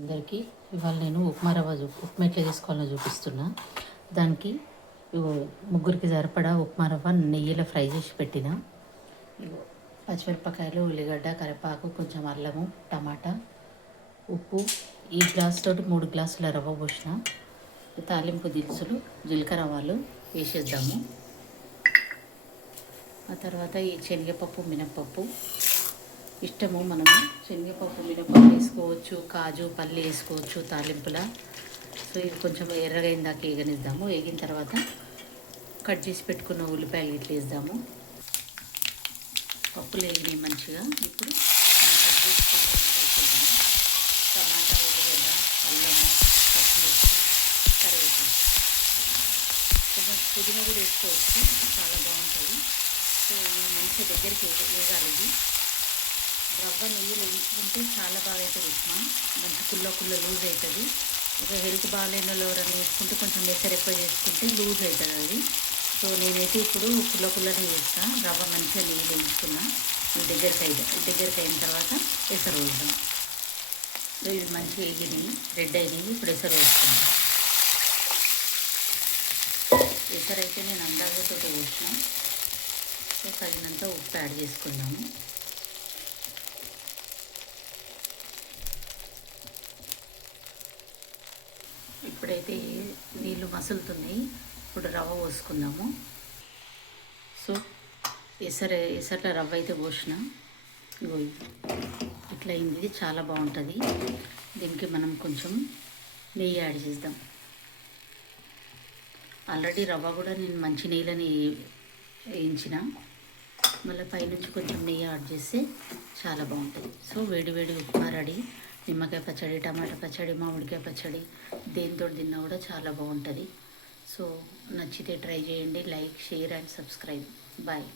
అందరికీ ఇవాళ నేను ఉప్మా ఎట్లా చేసుకోవాలో చూపిస్తున్నా. దానికి ముగ్గురికి సరిపడా ఉప్మా రవ్వ నెయ్యిలో ఫ్రై చేసి పెట్టిన. పచ్చిమిరపకాయలు, ఉల్లిగడ్డ, కరివేపాకు, కొంచెం అల్లము, టమాటా, ఉప్పు. ఈ గ్లాస్ తోటి 3 గ్లాసుల రవ్వ పోసిన. తాలింపు దినుసులు, జీలకర్ర ఆవాలు వేసేద్దాము. ఆ తర్వాత ఈ శనగపప్పు, మినప్పప్పు ఇష్టము. మనము శనగపప్పు, మినపప్పు వేసుకోవచ్చు, కాజు, పల్లి వేసుకోవచ్చు తాలింపులా. సో ఇది కొంచెం ఎర్రగా ఇందాక వేగనిద్దాము. వేగిన తర్వాత కట్ చేసి పెట్టుకున్న ఉల్లిపాయలు ఇట్లా వేద్దాము. పప్పులు వేగినాయి మంచిగా. ఇప్పుడు కట్ చేసుకున్న వేసేద్దాము. టమాటా, ఉల్లిగడ్డ, అల్లము, పచ్చిమిర్చి, కరివేపాకు, కొంచెం పుదీనా కూడా వేసుకోవచ్చు, చాలా బాగుంటుంది. సో ఇది మంచిగా దగ్గరికి వేగాలి. ఇది రవ్వ నెయ్యిలో వేసుకుంటే చాలా బాగా అవుతుంది ఉప్మా. మంచి కుల్ల లూజ్ అవుతుంది. ఒక హెల్త్ బాగాలేని వాళ్ళు ఎవరైనా వేసుకుంటే కొంచెం ఎసరు ఎక్కువ చేసుకుంటే లూజ్ అవుతుంది అది. సో నేనైతే ఇప్పుడు కుల్లనే వేస్తాను. రవ్వ మంచిగా నెయ్యిలో వేసుకున్నా. దగ్గరికి అయిన తర్వాత ఎసరు వేద్దాం. సో ఇది మంచిగా వేగినాయి, రెడ్ అయినాయి. ఇప్పుడు ఎసరు వేసుకుందాం. ఎసరు అయితే నేను అందాజతో వేసిన. సో తగినంత ఉప్పు యాడ్ చేసుకుందాము. ఇప్పుడైతే నీళ్ళు మసులుతున్నాయి. ఇప్పుడు రవ్వ పోసుకుందాము. సో ఎసర్ల రవ్వ అయితే పోసిన. ఇట్లా అయింది. ఇది చాలా బాగుంటుంది. దీనికి మనం కొంచెం నెయ్యి యాడ్ చేద్దాం. ఆల్రెడీ రవ్వ కూడా నేను మంచి నెయ్యిలని వేయించిన. మళ్ళీ పైనుంచి కొంచెం నెయ్యి యాడ్ చేస్తే చాలా బాగుంటుంది. సో వేడి వేడి ఉప్మా రెడీ. నిమ్మకాయ పచ్చడి, టమాటా పచ్చడి, మామిడికాయ పచ్చడి దేనితో తిన్నా కూడా చాలా బాగుంటుంది. సో నచ్చితే ట్రై చేయండి. Like, share and subscribe. Bye.